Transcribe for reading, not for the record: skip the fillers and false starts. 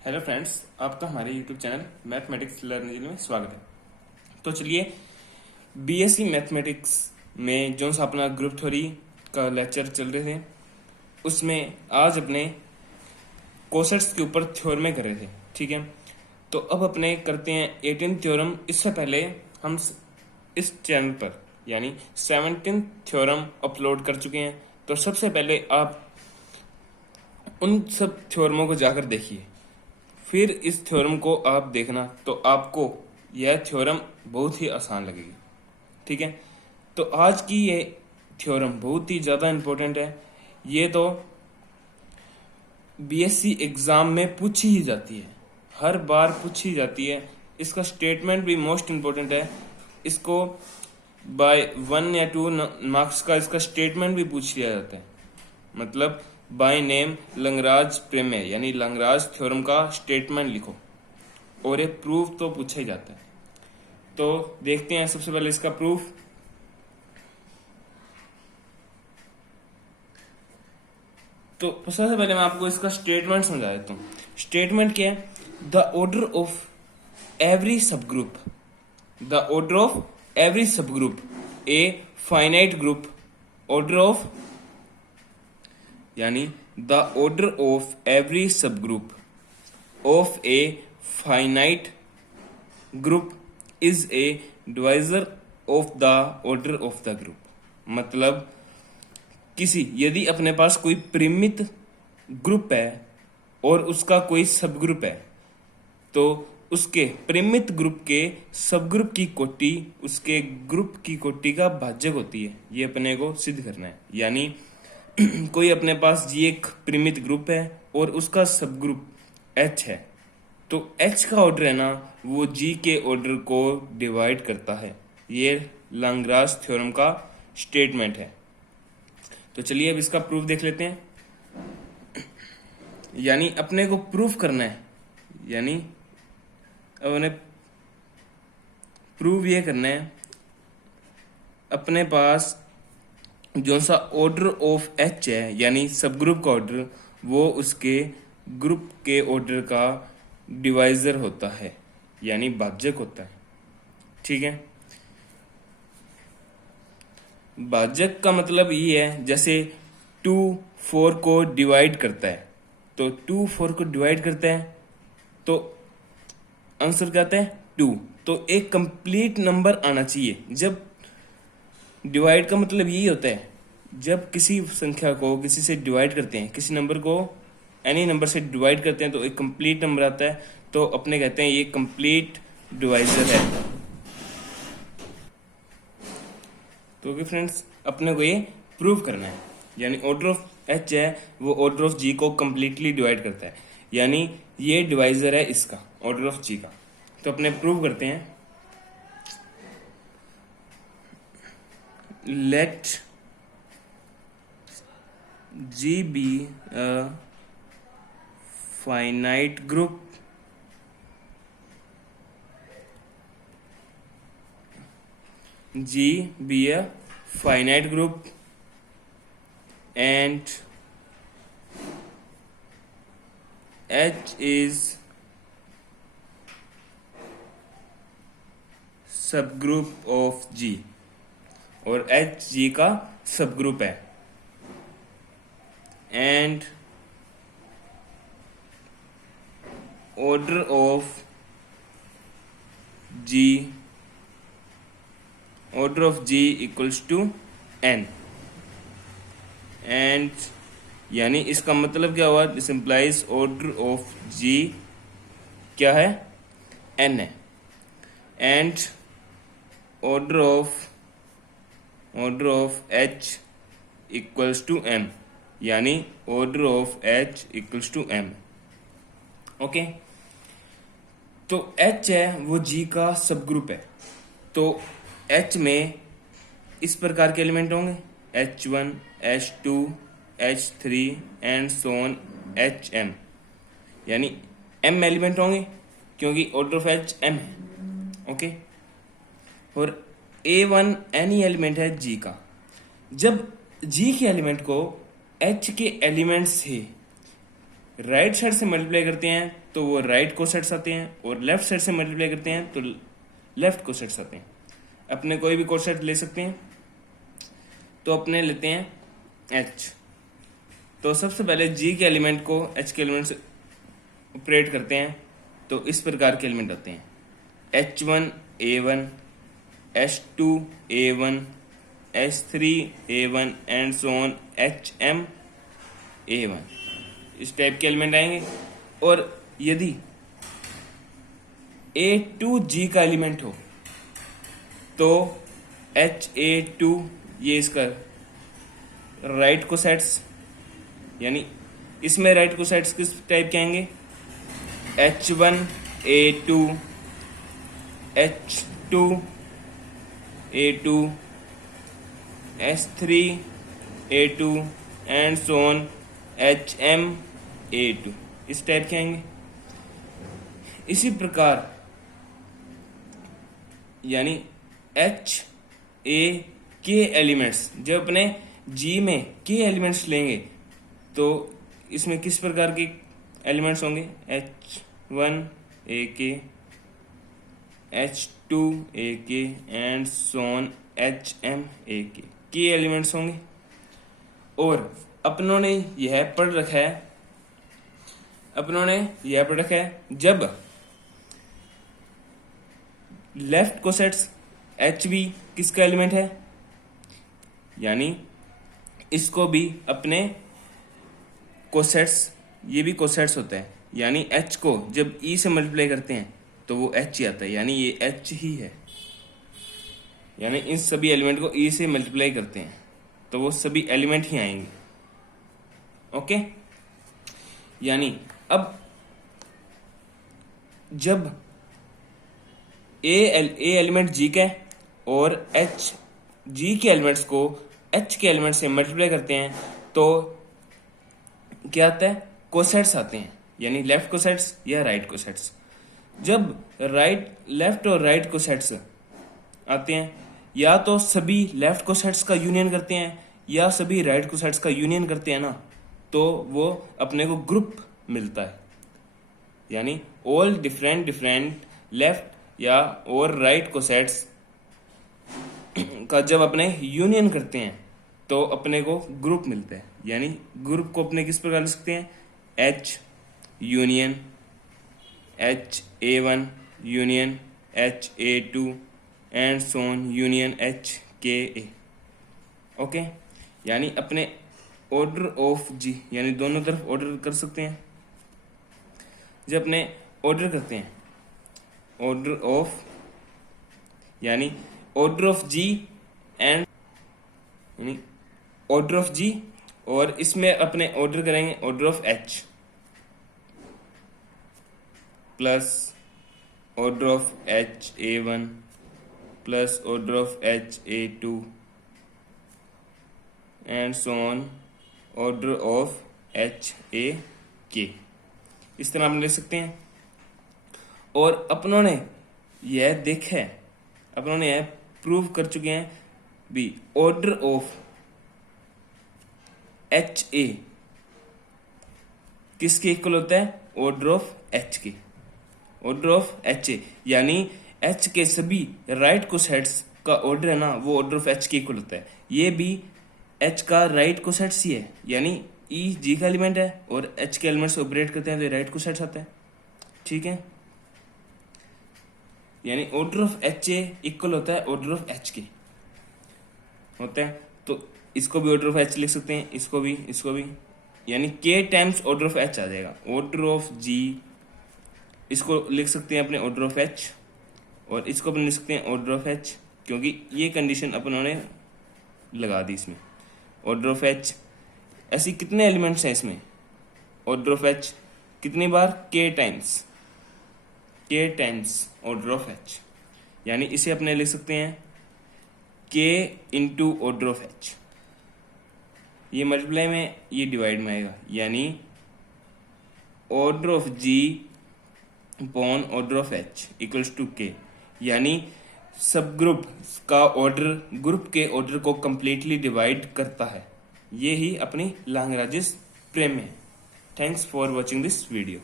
Hello friends, आपका हमारे YouTube channel mathematics learning में स्वागत है। तो चलिए बीएससी मैथमेटिक्स में जो सा अपना ग्रुप थ्योरी का लेक्चर चल रहे थे उसमें आज अपने कोसेट्स के ऊपर थ्योरम कर रहे थे। ठीक है, तो अब अपने करते हैं 18 थ्योरम। इससे पहले हम इस चैनल पर यानी 17 थ्योरम अपलोड कर चुके हैं। तो सबसे पहले आप उन सब थ्योरमों को जाकर देखिए, फिर इस थ्योरम को आप देखना तो आपको यह थ्योरम बहुत ही आसान लगेगी। ठीक है, तो आज की ये थ्योरम बहुत ही ज़्यादा इम्पोर्टेंट है। ये तो बीएससी एग्ज़ाम में पूछी ही जाती है, हर बार पूछी जाती है। इसका स्टेटमेंट भी मोस्ट इम्पोर्टेंट है। इसको बाय 1 या 2 मार्क्स का इसका स्टेटमेंट भी पूछ लिया जाता है। मतलब बाय नेम लंगराज प्रमेय यानी लंगराज थ्योरम का स्टेटमेंट लिखो, और ये प्रूफ तो पूछा ही जाता है। तो देखते हैं सबसे पहले इसका प्रूफ। तो सबसे पहले मैं आपको इसका स्टेटमेंट समझा देता हूँ। स्टेटमेंट क्या है? The order of every subgroup, the order of every subgroup a finite group, order of यानी the order of every subgroup of a finite group is a divisor of the order of the group. मतलब यदि अपने पास कोई परिमित group है और उसका कोई सब ग्रुप है, तो उसके परिमित ग्रुप के सब ग्रुप की कोटि उसके ग्रुप की कोटि का भाजक होती है। ये अपने को सिद्ध करना है। यानी कोई अपने पास जी एक परिमित ग्रुप है और उसका सब ग्रुप एच है, तो एच का ऑर्डर है ना, वो जी के ऑर्डर को डिवाइड करता है। ये लैग्रांज थ्योरम का स्टेटमेंट है। तो चलिए अब इसका प्रूफ देख लेते हैं। यानी अपने को प्रूफ करना है, यानी अब उन्हें प्रूव ये करना है अपने पास जो सा ऑर्डर ऑफ एच है यानी सब ग्रुप का ऑर्डर, वो उसके ग्रुप के ऑर्डर का डिवाइजर होता है यानी भाजक होता है। ठीक है, भाजक का मतलब ये है जैसे 2 4 को डिवाइड करता है, तो 2 4 को डिवाइड करता है तो आंसर क्या आता है 2। तो एक कंप्लीट नंबर आना चाहिए। जब डिवाइड का मतलब यही होता है, जब किसी संख्या को किसी से डिवाइड करते हैं, किसी नंबर को एनी नंबर से डिवाइड करते हैं तो एक कंप्लीट नंबर आता है। तो अपने कहते हैं ये कंप्लीट डिवाइजर है। तो फ्रेंड्स अपने को ये प्रूव करना है। यानी ऑर्डर ऑफ एच है वो ऑर्डर ऑफ जी को कंप्लीटली डिवाइड करता है, यानी ये डिवाइजर है इसका, ऑर्डर ऑफ जी का। तो अपने प्रूव करते हैं। Let G be a finite group G be a finite group and H is subgroup of G, और H G का सबग्रुप है। And order of G order of G equals to n। And यानी इसका मतलब क्या हुआ? This implies order of G क्या है? n है। And order of H equals to m, यानी order of H equals to m। Okay, तो H है वो G का सब ग्रुप है। तो H में इस प्रकार के एलिमेंट होंगे H1, H2, H3 and so on HM, यानी M एलिमेंट होंगे क्योंकि ऑर्डर ऑफ H M है। ओके, और A1 एनी एलिमेंट है G का। जब G के एलिमेंट को H के एलिमेंट से राइट साइड से मल्टीप्लाई करते हैं तो वो राइट कोसेट्स आते हैं, और लेफ्ट साइड से मल्टीप्लाई करते हैं तो लेफ्ट कोसेट्स आते हैं। अपने कोई भी कोसेट ले सकते हैं, तो अपने लेते हैं h। तो सबसे पहले g के एलिमेंट को h के एलिमेंट से ऑपरेट करते हैं, तो इस प्रकार के एलिमेंट आते हैं h1 a1, h2 a1, h3 a1 and so on hm a1, इस टाइप के एलिमेंट आएंगे। और यदि a2g का एलिमेंट हो तो ha2 ये इसका राइट कोसेट्स, यानी इसमें राइट कोसेट्स किस टाइप के आएंगे, h1 a2, h2 a2, h3 a2 and so on hm a2, इस टाइप के आएंगे। इसी प्रकार यानी h a के एलिमेंट्स, जब अपने g में के एलिमेंट्स लेंगे तो इसमें किस प्रकार के एलिमेंट्स होंगे, h1 a के, h2 a के and so on hm a के एलिमेंट्स होंगे। और अपनों ने यह पढ़ रखा है, जब लेफ्ट कोसेट्स एच बी किसका एलिमेंट है, यानी इसको भी अपने कोसेट्स, ये भी कोसेट्स होता है, यानी एच को जब ई से मल्टीप्लाई करते हैं तो वो एच ही आता है, यानी ये एच ही है। यानी इन सभी एलिमेंट को ई से मल्टीप्लाई करते हैं तो वो सभी एलिमेंट ही आएंगे। ओके, यानी अब जब ए एलिमेंट जी का है और एच जी के एलिमेंट्स को एच के एलिमेंट से मल्टीप्लाई करते हैं तो क्या आता है, कोसेट्स आते हैं, यानी लेफ्ट कोसेट्स या राइट कोसेट्स। जब लेफ्ट और राइट कोसेट्स आते हैं, या तो सभी लेफ्ट कोसेट्स का यूनियन करते हैं या सभी राइट कोसेट्स का यूनियन करते हैं ना, तो वो अपने को ग्रुप मिलता है। यानी ऑल डिफरेंट लेफ्ट या और राइट कोसेट्स का जब अपने यूनियन करते हैं तो अपने को ग्रुप मिलता है। यानी ग्रुप को अपने किस प्रकार लिख सकते हैं, H union HA1 union HA2 and so on union HKA। Okay, यानी अपने ऑर्डर ऑफ जी, यानी दोनों तरफ ऑर्डर कर सकते हैं। जब अपने ऑर्डर करते हैं, ऑर्डर ऑफ यानी ऑर्डर ऑफ जी एंड यानी ऑर्डर ऑफ जी, और इसमें अपने ऑर्डर करेंगे order of H plus order of HA1 plus order of HA2 and so on order of HAK। इस तरह हम लिख सकते हैं। और अपनों ने यह देखा है, अपनों ने यह प्रूव कर चुके हैं भी, ऑर्डर ऑफ HA किसके इक्वल होता है, ऑर्डर ऑफ H के, ऑर्डर ऑफ HA, यानी H के सभी राइट कोसेट्स का ऑर्डर है ना, वो ऑर्डर ऑफ H के इक्वल होता है। ये भी H का राइट कोसेट्स ही है, यानी E G का एलिमेंट है और H के एलिमेंट से ऑपरेट करते हैं तो राइट कोसेट्स आता है। ठीक है, यानी ऑर्डर ऑफ HA इक्वल होता है ऑर्डर ऑफ H के होता है। तो इसको भी ऑर्डर ऑफ H लिख सकते हैं, इसको भी, यानी K times order of H आ जाएगा। ऑर्डर ऑफ G इसको लिख सकते हैं अपने ऑर्डर ऑफ H, और इसको अपन लिख सकते हैं ऑर्डर ऑफ H, क्योंकि ये कंडीशन अपनों ने लगा दी इसमें। ऑर्डर ऑफ H, ऐसी कितने एलिमेंट्स हैं इसमें, ऑर्डर ऑफ H कितनी बार, K times order of H, यानी इसे अपने लिख सकते हैं K into order of H। ये मल्टीप्लाई में, ये डिवाइड में आएगा, यानी order of G upon order of H equals to K। यानी सब ग्रुप का ऑर्डर ग्रुप के ऑर्डर को कंप्लीटली डिवाइड करता है। ये ही अपनी लैग्रेंज प्रमेय है। Thanks for watching this video.